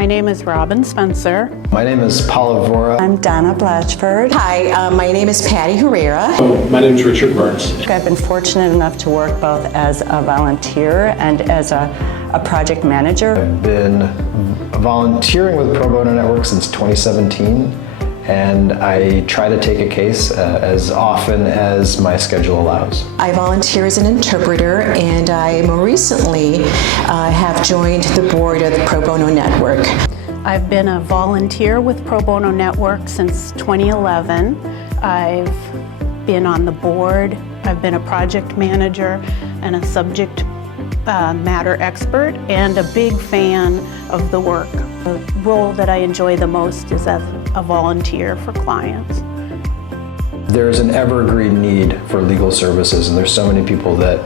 My name is Robin Spencer. My name is Paula Vora. I'm Donna Blatchford. Hi, my name is Patty Herrera. My name is Richard Burns. I've been fortunate enough to work both as a volunteer and as a project manager. I've been volunteering with Pro Bono Network since 2017, and I try to take a case as often as my schedule allows. I volunteer as an interpreter, and I more recently have joined the board of the Pro Bono Network. I've been a volunteer with Pro Bono Network since 2011. I've been on the board. I've been a project manager and a subject matter expert and a big fan of the work. The role that I enjoy the most is as a volunteer for clients. There's an evergreen need for legal services, and there's so many people that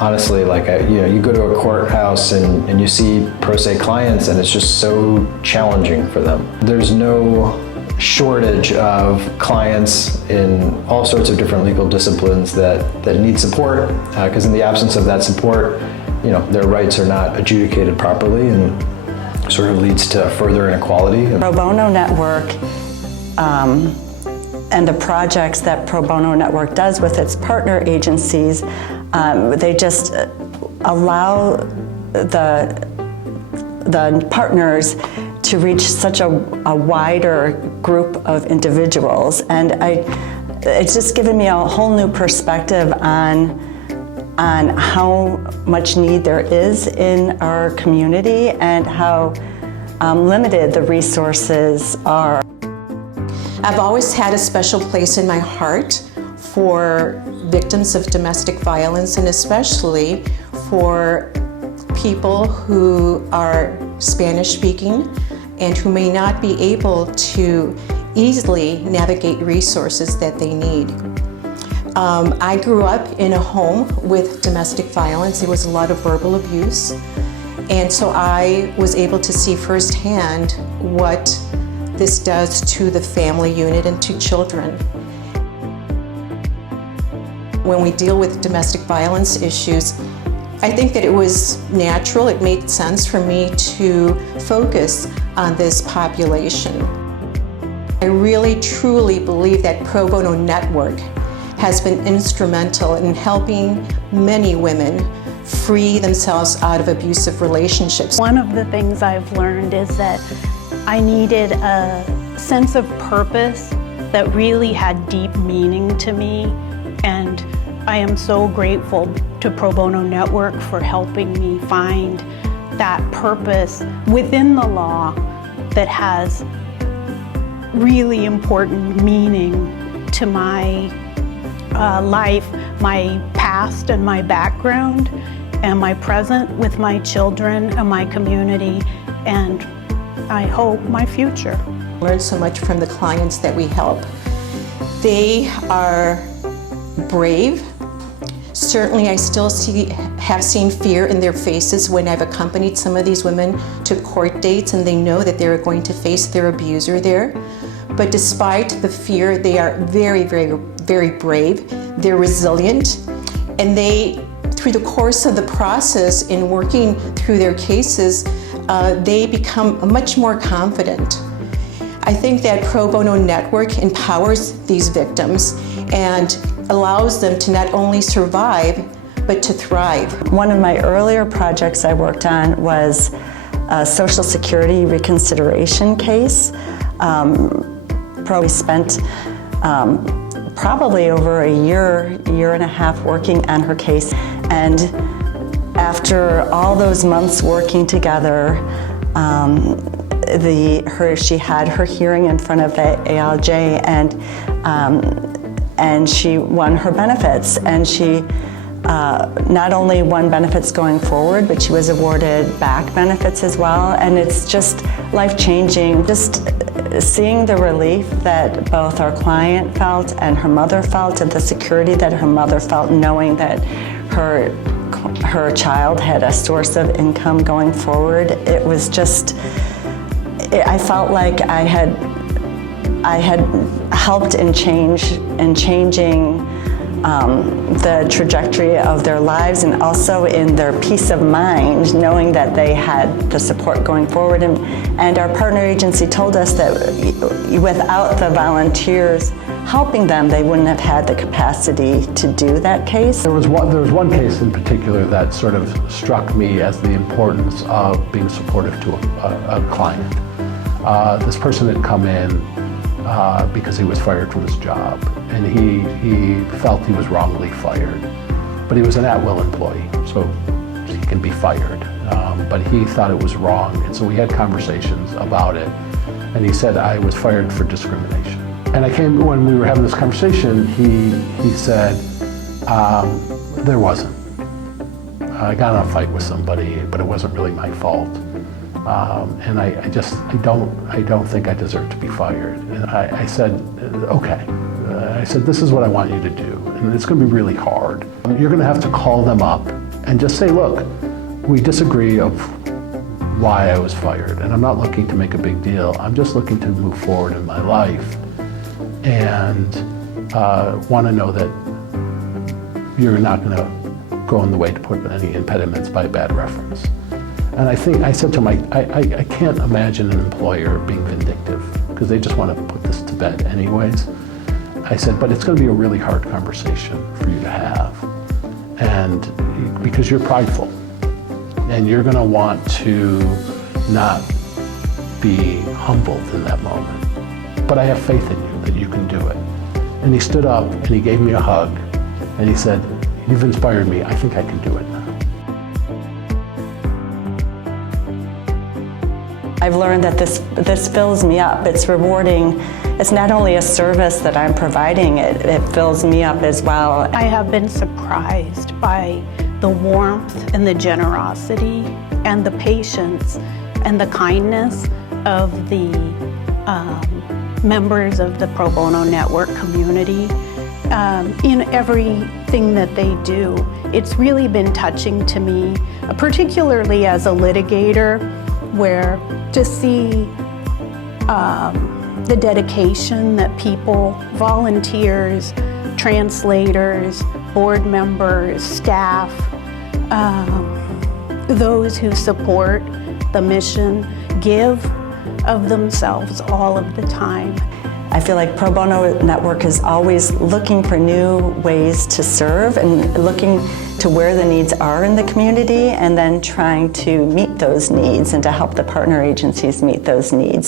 honestly, you go to a courthouse and you see pro se clients, and it's just so challenging for them. There's no shortage of clients in all sorts of different legal disciplines that need support, because in the absence of that support, their rights are not adjudicated properly and sort of leads to further inequality. Pro Bono Network and the projects that Pro Bono Network does with its partner agencies, they just allow the partners to reach such a wider group of individuals. And it's just given me a whole new perspective on how much need there is in our community and how limited the resources are. I've always had a special place in my heart for victims of domestic violence, and especially for people who are Spanish speaking and who may not be able to easily navigate resources that they need. I grew up in a home with domestic violence. There was a lot of verbal abuse, and so I was able to see firsthand what this does to the family unit and to children. When we deal with domestic violence issues, I think that it was natural, it made sense for me to focus on this population. I really truly believe that Pro Bono Network has been instrumental in helping many women free themselves out of abusive relationships. One of the things I've learned is that I needed a sense of purpose that really had deep meaning to me, and I am so grateful to Pro Bono Network for helping me find that purpose within the law that has really important meaning to my life, my past and my background, and my present with my children and my community, and I hope my future. I learned so much from the clients that we help. They are brave. Certainly, I still have seen fear in their faces when I've accompanied some of these women to court dates, and they know that they're going to face their abuser there. But despite the fear, they are very, very, very brave. They're resilient, and through the course of the process in working through their cases, they become much more confident. I think that Pro Bono Network empowers these victims and allows them to not only survive, but to thrive. One of my earlier projects I worked on was a Social Security reconsideration case. We spent probably over a year and a half working on her case. And after all those months working together, she had her hearing in front of the ALJ, and she won her benefits. And she not only won benefits going forward, but she was awarded back benefits as well. And it's just life-changing. Just seeing the relief that both our client felt and her mother felt, and the security that her mother felt, knowing that her child had a source of income going forward. It was just, I felt like I had helped in changing the trajectory of their lives and also in their peace of mind, knowing that they had the support going forward. And our partner agency told us that without the volunteers helping them, they wouldn't have had the capacity to do that case. There was one case in particular that sort of struck me as the importance of being supportive to a client. This person had come in because he was fired from his job, and he felt he was wrongly fired. But he was an at-will employee, so he can be fired. But he thought it was wrong, and so we had conversations about it. And he said, I was fired for discrimination. And when we were having this conversation, he said, there wasn't. I got in a fight with somebody, but it wasn't really my fault. And I don't think I deserve to be fired. And I said, okay. I said, this is what I want you to do. And it's going to be really hard. You're going to have to call them up and just say, look, we disagree of why I was fired. And I'm not looking to make a big deal. I'm just looking to move forward in my life. And want to know that you're not going to go in the way to put any impediments by bad reference. And I said to him, I can't imagine an employer being vindictive because they just want to put this to bed anyways. I said, but it's going to be a really hard conversation for you to have. And because you're prideful and you're going to want to not be humbled in that moment. But I have faith in you that you can do it. And he stood up and he gave me a hug and he said, you've inspired me. I think I can do it now. I've learned that this fills me up. It's rewarding. It's not only a service that I'm providing, it fills me up as well. I have been surprised by the warmth and the generosity and the patience and the kindness of the members of the Pro Bono Network community in everything that they do. It's really been touching to me, particularly as a litigator, where to see the dedication that people, volunteers, translators, board members, staff, those who support the mission give of themselves all of the time. I feel like Pro Bono Network is always looking for new ways to serve and looking to where the needs are in the community and then trying to meet those needs and to help the partner agencies meet those needs.